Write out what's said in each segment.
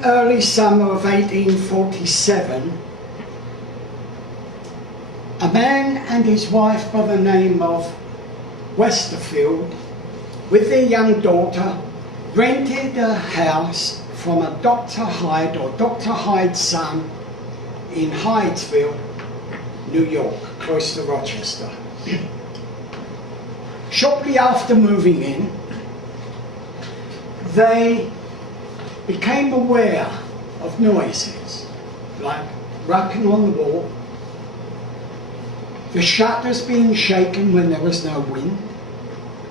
the early summer of 1847, a man and his wife by the name of Westerfield, with their young daughter, rented a house from a Dr. Hyde or Dr. Hyde's son in Hydesville, New York, close to Rochester. Shortly after moving in, they became aware of noises like rapping on the wall, the shutters being shaken when there was no wind,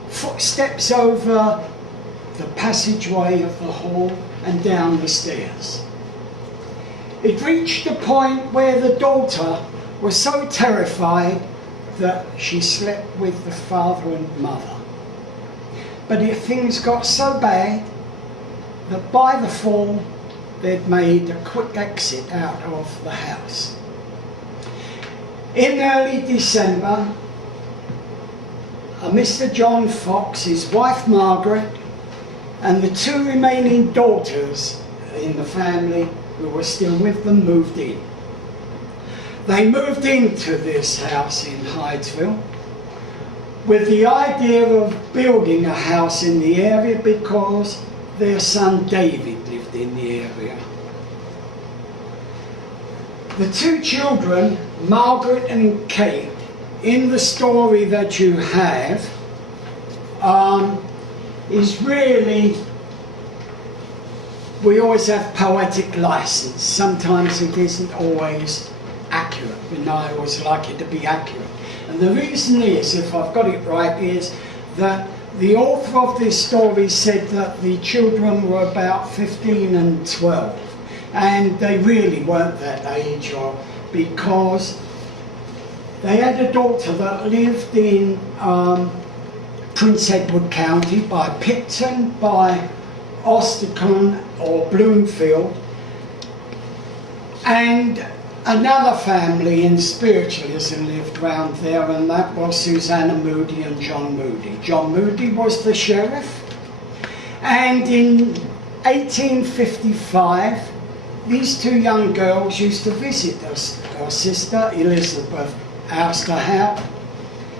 footsteps over the passageway of the hall and down the stairs. It reached a point where the daughter was so terrified that she slept with the father and mother. But if things got so bad that by the fall they'd made a quick exit out of the house. In early December, Mr. John Fox, his wife Margaret, and the two remaining daughters in the family who were still with them moved in. They moved into this house in Hydesville with the idea of building a house in the area because their son David lived in the area. The two children, Margaret and Kate, in the story that you have, is really, we always have poetic license. Sometimes it isn't always accurate, and I always like it to be accurate. And the reason is, if I've got it right, is that the author of this story said that the children were about 15 and 12, and they really weren't that age, or because they had a daughter that lived in Prince Edward County, by Picton, by Ostercon or Bloomfield, and another family in spiritualism lived round there, and that was Susanna Moody and John Moody. John Moody was the sheriff, and in 1855 these two young girls used to visit her sister Elizabeth Ousterhout,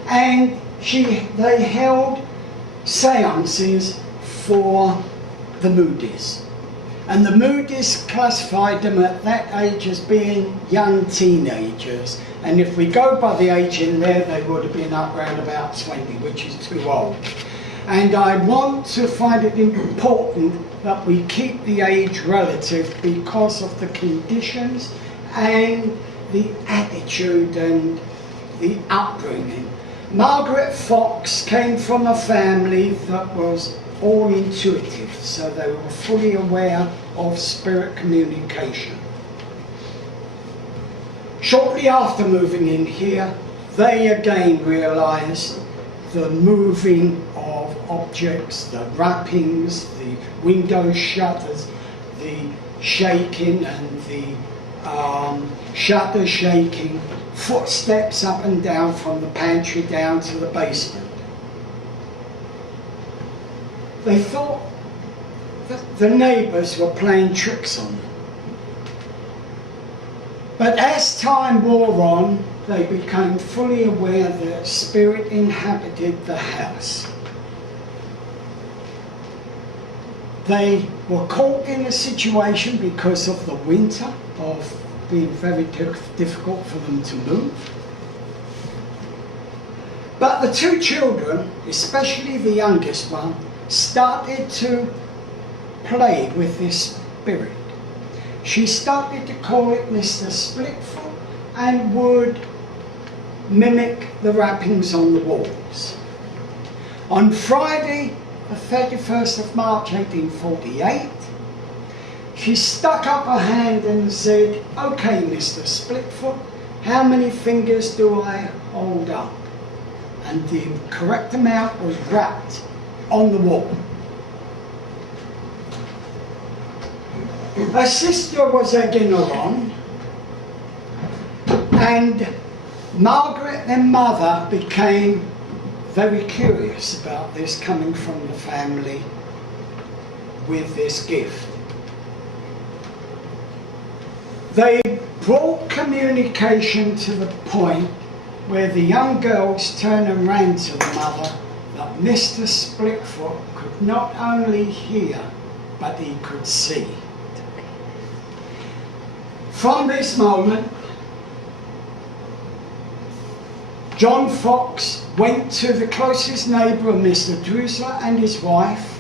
and they held seances for the Moodys. And the Moodys classified them at that age as being young teenagers. And if we go by the age in there, they would have been up around about 20, which is too old. And I want to find it important that we keep the age relative because of the conditions and the attitude and the upbringing. Margaret Fox came from a family that was all intuitive, so they were fully aware of spirit communication. Shortly after moving in here, they again realised the moving of objects, the wrappings, the window shutters, the shaking and the shutter shaking, footsteps up and down from the pantry down to the basement. They thought that the neighbours were playing tricks on them. But as time wore on, they became fully aware that spirit inhabited the house. They were caught in a situation because of the winter, of being very difficult for them to move. But the two children, especially the youngest one, started to play with this spirit. She started to call it Mr. Splitfoot and would mimic the wrappings on the walls. On Friday, the 31st of March 1848, she stuck up her hand and said, "Okay, Mr. Splitfoot, how many fingers do I hold up?" And the correct amount was wrapped on the wall. Her sister was egging her on, and Margaret and Mother became very curious about this coming from the family with this gift. They brought communication to the point where the young girls turned and ran to the mother that Mr. Splitfoot could not only hear, but he could see. From this moment, John Fox went to the closest neighbour of Mr. Drusler and his wife.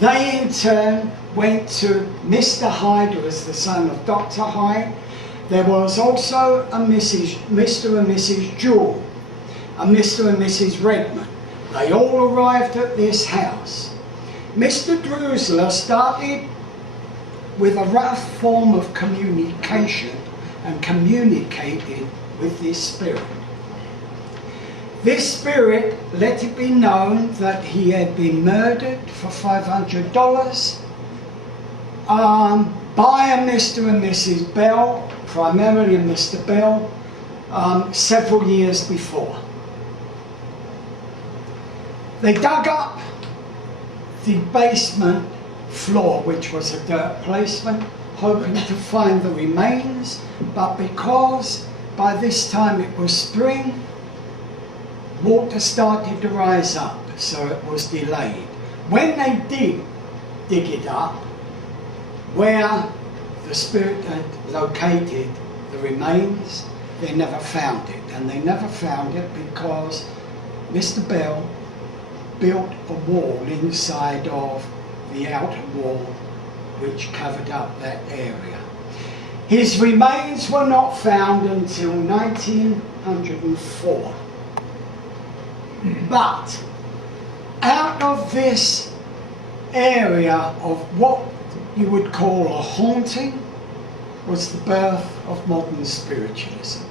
They in turn went to Mr. Hyde, who was the son of Dr. Hyde. There was also a Mr. and Mrs. Jewell, and Mr. and Mrs. Redmond. They all arrived at this house. Mr. Drusler started with a rough form of communication and communicated with this spirit. This spirit let it be known that he had been murdered for $500 by a Mr. and Mrs. Bell, primarily Mr. Bell, several years before. They dug up the basement floor, which was a dirt placement, hoping to find the remains, but because by this time it was spring, water started to rise up, so it was delayed. When they did dig it up, where the spirit had located the remains, they never found it. And they never found it because Mr. Bell built a wall inside of the outer wall which covered up that area. His remains were not found until 1904. But out of this area of what you would call a haunting was the birth of modern spiritualism.